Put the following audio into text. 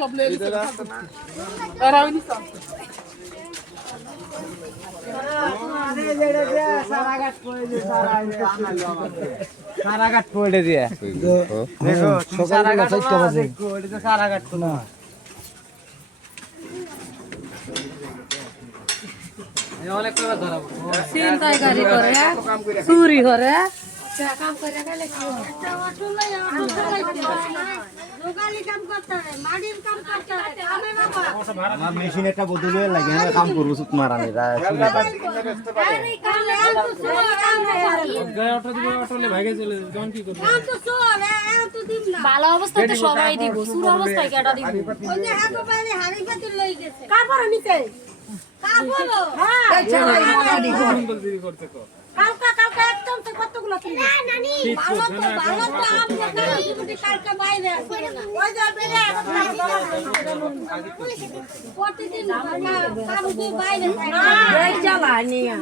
সব লেগে গেছে আর আমি নি সারাঘাট পড়ে দিয়ে সকালবেলা 4টা বাজে সারাঘাট না অনেক করে ধরাবো চিন্তাই গাড়ি করে চুরি করে কাম করে গেলে কি একটা অটো লই দোকানি কাম করতে হয় মাটির কাম করতে হয় আমি বাবা আমার মেশিন একটা বদলে লাগে না কাম করব সুত মারানি আরে কাম তো সব কাম গায় অটো দিবে অটো লে ভাগে চলে কোন কি করব কাম তো সব এত দিন না ভালো অবস্থাতে সবাই দিব সুর অবস্থায় কেডা দিব ওই যে একবারে হাড়ি পাতি লই গেছে কাপড় নিতে কাপড় হ্যাঁ গাড়ি বলদি করতে কো কালকা একদম তো কতগুলো ছিল না নানি ভালো তো আমরা কালকা বাইরে আছে ওই যে বেরে প্রতিদিন কাম দিয়ে বাইরে থাকে এই জ্বালা নিয়া